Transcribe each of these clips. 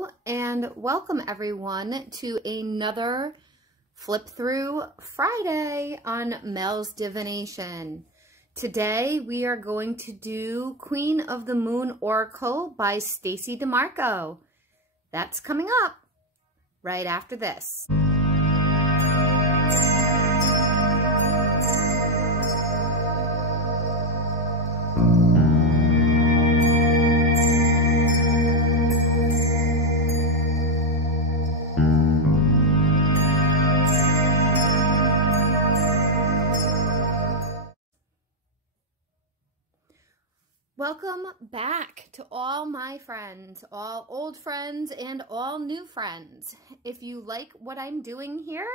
Hello and welcome everyone to another Flip Through Friday on Mel's Divination. Today we are going to do Queen of the Moon Oracle by Stacey Demarco. That's coming up right after this. Welcome back to all my friends, all old friends and all new friends. If you like what I'm doing here,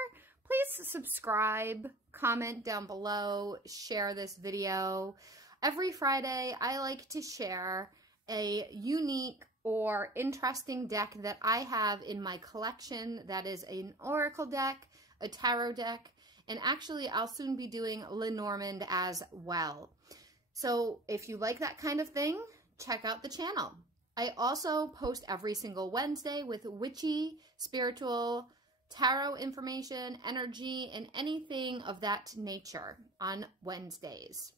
please subscribe, comment down below, share this video. Every Friday, I like to share a unique or interesting deck that I have in my collection that is an oracle deck, a tarot deck, and actually I'll soon be doing Lenormand as well. So if you like that kind of thing, check out the channel. I also post every single Wednesday with witchy, spiritual, tarot information, energy, and anything of that nature on Wednesdays.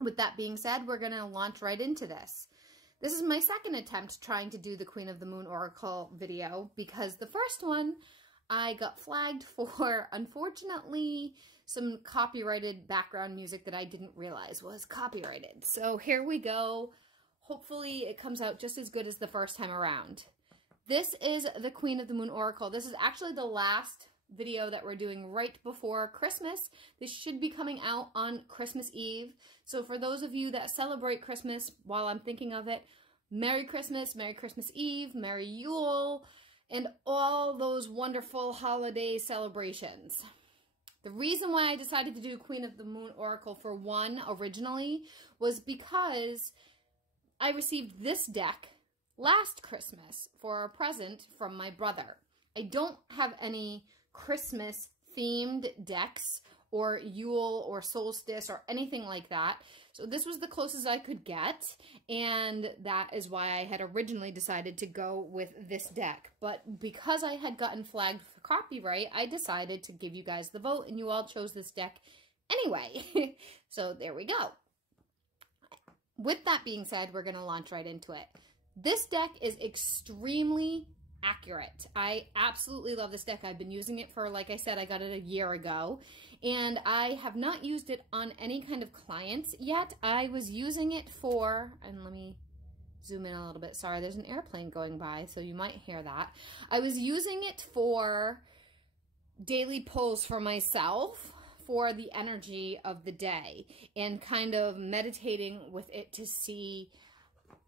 With that being said, we're going to launch right into this. This is my second attempt trying to do the Queen of the Moon Oracle video because the first one I got flagged for, unfortunately, some copyrighted background music that I didn't realize was copyrighted. So here we go. Hopefully it comes out just as good as the first time around. This is the Queen of the Moon Oracle. This is actually the last video that we're doing right before Christmas. This should be coming out on Christmas Eve. So for those of you that celebrate Christmas while I'm thinking of it, Merry Christmas Eve, Merry Yule, and all those wonderful holiday celebrations. The reason why I decided to do Queen of the Moon Oracle for one originally was because I received this deck last Christmas for a present from my brother. I don't have any Christmas themed decks or Yule or solstice or anything like that. So this was the closest I could get, and that is why I had originally decided to go with this deck. But because I had gotten flagged for copyright, I decided to give you guys the vote, and you all chose this deck anyway. So there we go. With that being said, we're going to launch right into it. This deck is extremely accurate. I absolutely love this deck. I've been using it for, like I said, I got it a year ago, and I have not used it on any kind of clients yet. I was using it for, and let me zoom in a little bit. Sorry, there's an airplane going by, so you might hear that. I was using it for daily pulls for myself, for the energy of the day, and kind of meditating with it to see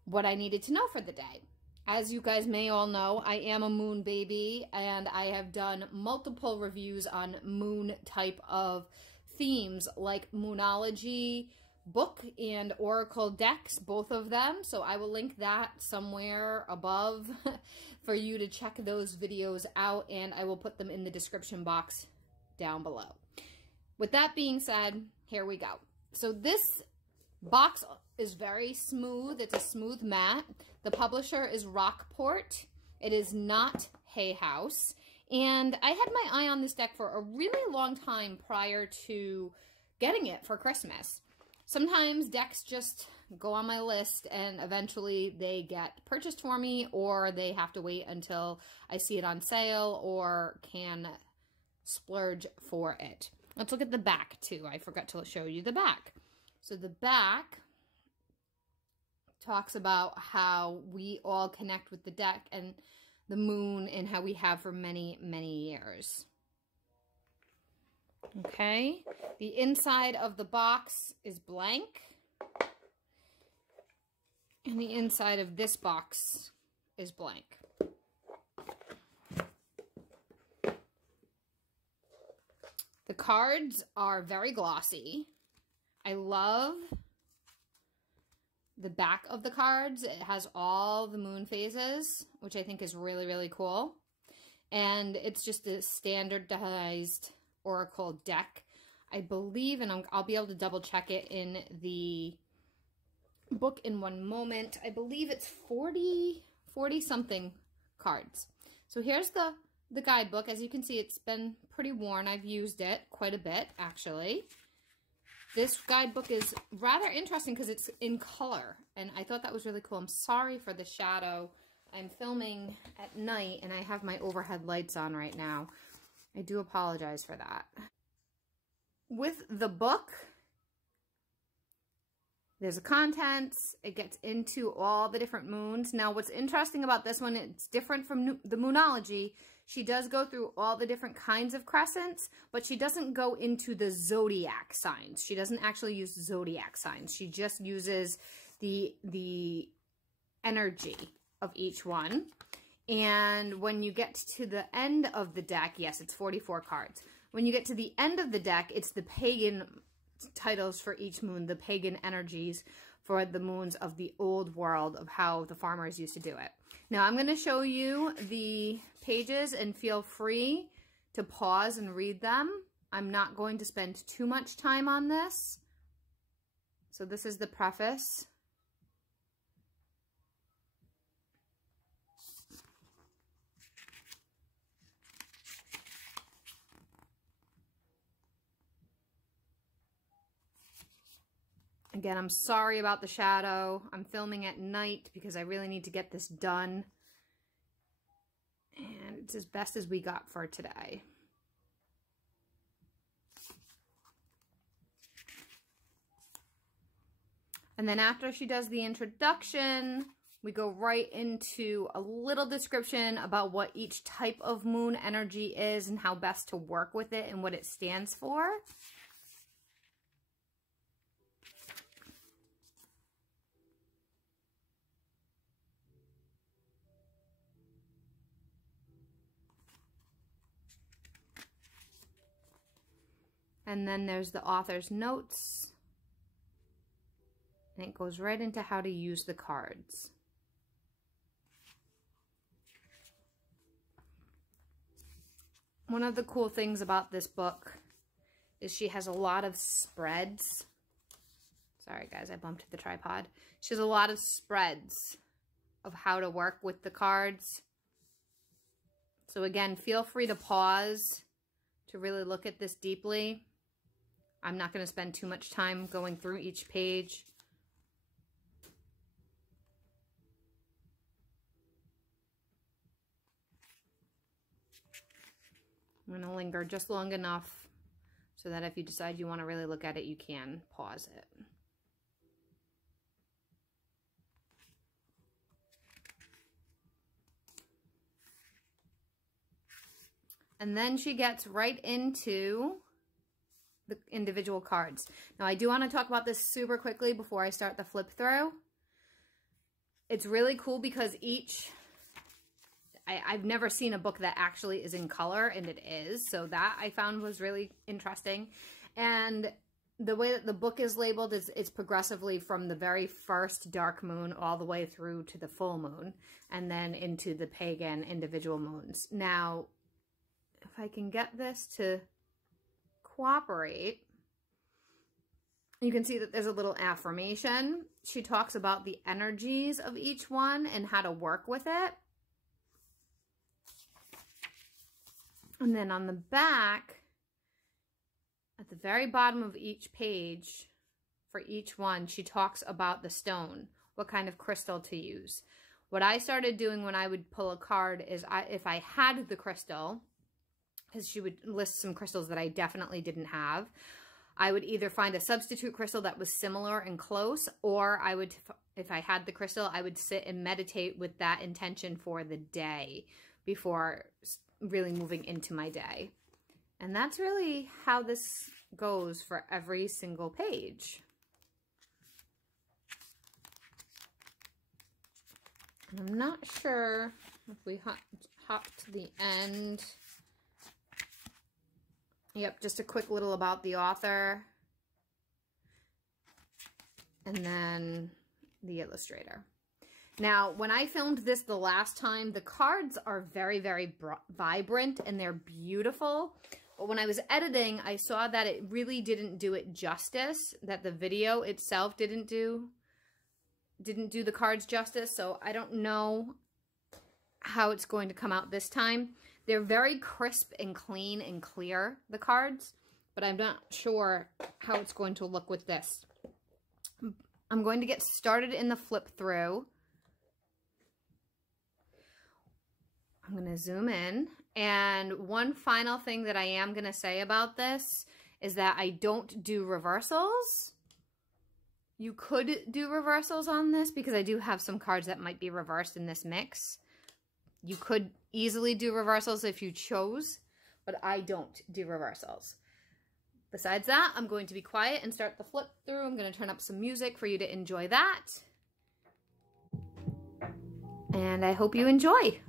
what I needed to know for the day. As you guys may all know, I am a moon baby, and I have done multiple reviews on moon type of themes like Moonology book and oracle decks, both of them. So I will link that somewhere above for you to check those videos out, and I will put them in the description box down below. With that being said, here we go. So this box is very smooth. It's a smooth matte. The publisher is Rockport. It is not Hay House. And I had my eye on this deck for a really long time prior to getting it for Christmas. Sometimes decks just go on my list and eventually they get purchased for me, or they have to wait until I see it on sale or can splurge for it. Let's look at the back too. I forgot to show you the back. So the back talks about how we all connect with the deck and the moon, and how we have for many, many years. Okay, the inside of the box is blank, and the inside of this box is blank. The cards are very glossy. I love the back of the cards. It has all the moon phases, which I think is really, really cool. And it's just a standardized oracle deck, I believe, and I'll be able to double check it in the book in one moment. I believe it's 40 something cards. So here's the guidebook. As you can see, it's been pretty worn. I've used it quite a bit, actually. This guidebook is rather interesting because it's in color, and I thought that was really cool. I'm sorry for the shadow. I'm filming at night, and I have my overhead lights on right now. I do apologize for that. With the book, there's the contents. It gets into all the different moons. Now, what's interesting about this one, it's different from the Moonology. She does go through all the different kinds of crescents, but she doesn't go into the zodiac signs. She doesn't actually use zodiac signs. She just uses the energy of each one. And when you get to the end of the deck, yes, it's 44 cards. When you get to the end of the deck, it's the pagan titles for each moon, the pagan energies for the moons of the old world of how the farmers used to do it. Now, I'm going to show you the pages and feel free to pause and read them. I'm not going to spend too much time on this. So this is the preface. Again, I'm sorry about the shadow. I'm filming at night because I really need to get this done. And it's as best as we got for today. And then after she does the introduction, we go right into a little description about what each type of moon energy is and how best to work with it and what it stands for. And then there's the author's notes. And it goes right into how to use the cards. One of the cool things about this book is she has a lot of spreads. Sorry guys, I bumped the tripod. She has a lot of spreads of how to work with the cards. So again, feel free to pause to really look at this deeply. I'm not going to spend too much time going through each page. I'm going to linger just long enough so that if you decide you want to really look at it, you can pause it. And then she gets right into the individual cards. Now, I do want to talk about this super quickly before I start the flip through. It's really cool because I've never seen a book that actually is in color, and it is. So that I found was really interesting. And the way that the book is labeled is it's progressively from the very first dark moon all the way through to the full moon, and then into the pagan individual moons. Now, if I can get this to cooperate, you can see that there's a little affirmation. She talks about the energies of each one and how to work with it. And then on the back, at the very bottom of each page, for each one, she talks about the stone, what kind of crystal to use. What I started doing when I would pull a card is if I had the crystal, because she would list some crystals that I definitely didn't have, I would either find a substitute crystal that was similar and close, or I would, if I had the crystal, I would sit and meditate with that intention for the day before really moving into my day. And that's really how this goes for every single page. And I'm not sure if we hop to the end. Yep, just a quick little about the author. And then the illustrator. Now, when I filmed this the last time, the cards are very, very vibrant and they're beautiful. But when I was editing, I saw that it really didn't do it justice, that the video itself didn't do the cards justice. So I don't know how it's going to come out this time. They're very crisp and clean and clear, the cards, but I'm not sure how it's going to look with this. I'm going to get started in the flip through. I'm going to zoom in. And one final thing that I am going to say about this is that I don't do reversals. You could do reversals on this because I do have some cards that might be reversed in this mix. You could easily do reversals if you chose, but I don't do reversals. Besides that, I'm going to be quiet and start the flip through. I'm going to turn up some music for you to enjoy that. And I hope you enjoy.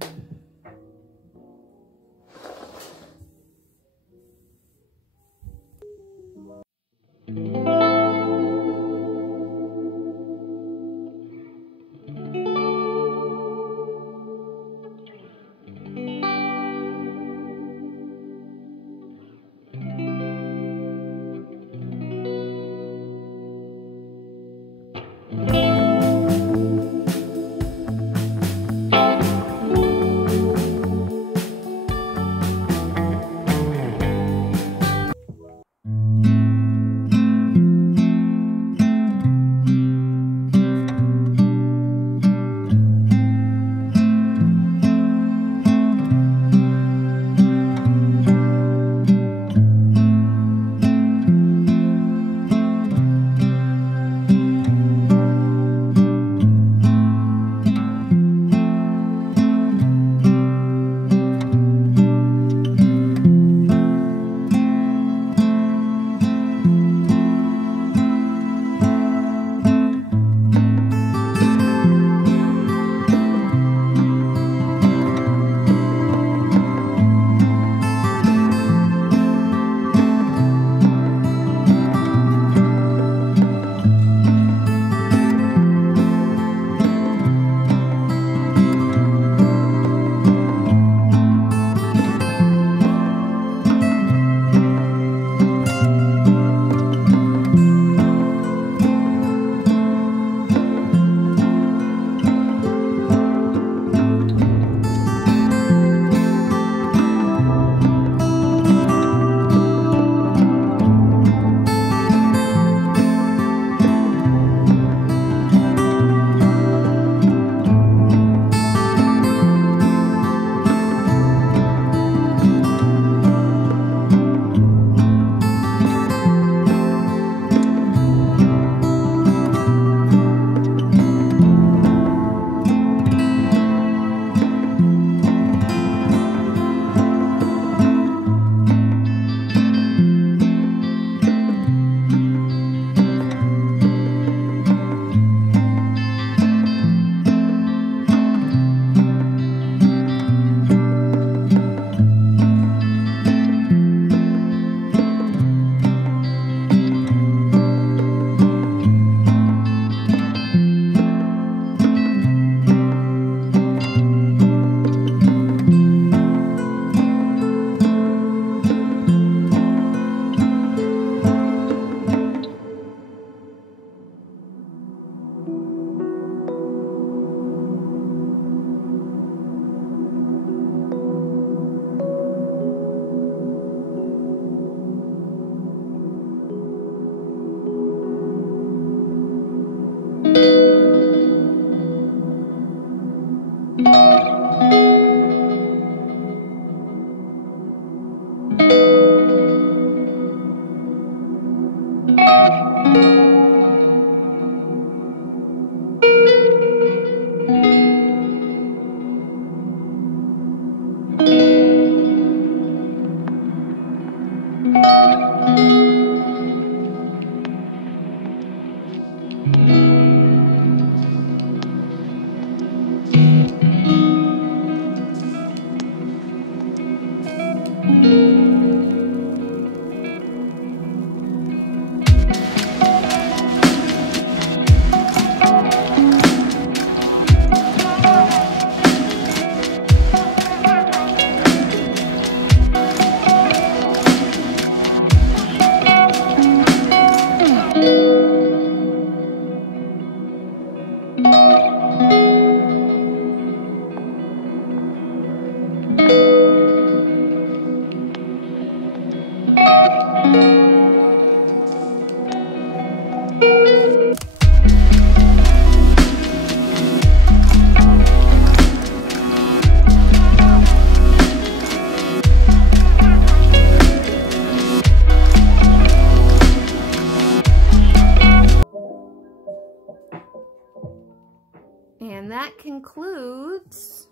And that concludes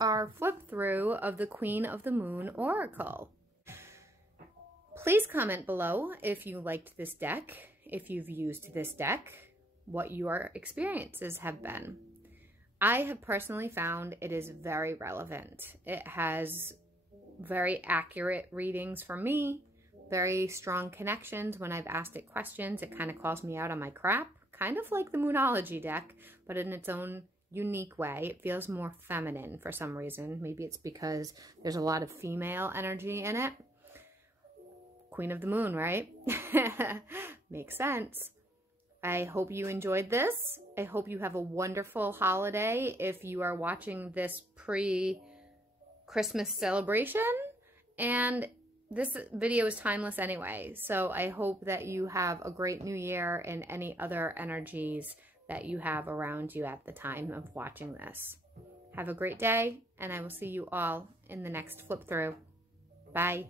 our flip through of the Queen of the Moon Oracle. Please comment below if you liked this deck, if you've used this deck, what your experiences have been. I have personally found it is very relevant. It has very accurate readings for me, very strong connections. When I've asked it questions, it kind of calls me out on my crap, kind of like the Moonology deck, but in its own unique way. It feels more feminine for some reason. Maybe it's because there's a lot of female energy in it. Queen of the Moon, right? Makes sense. I hope you enjoyed this. I hope you have a wonderful holiday if you are watching this pre-Christmas celebration. And this video is timeless anyway, so I hope that you have a great new year and any other energies that you have around you at the time of watching this. Have a great day, and I will see you all in the next flip through. Bye.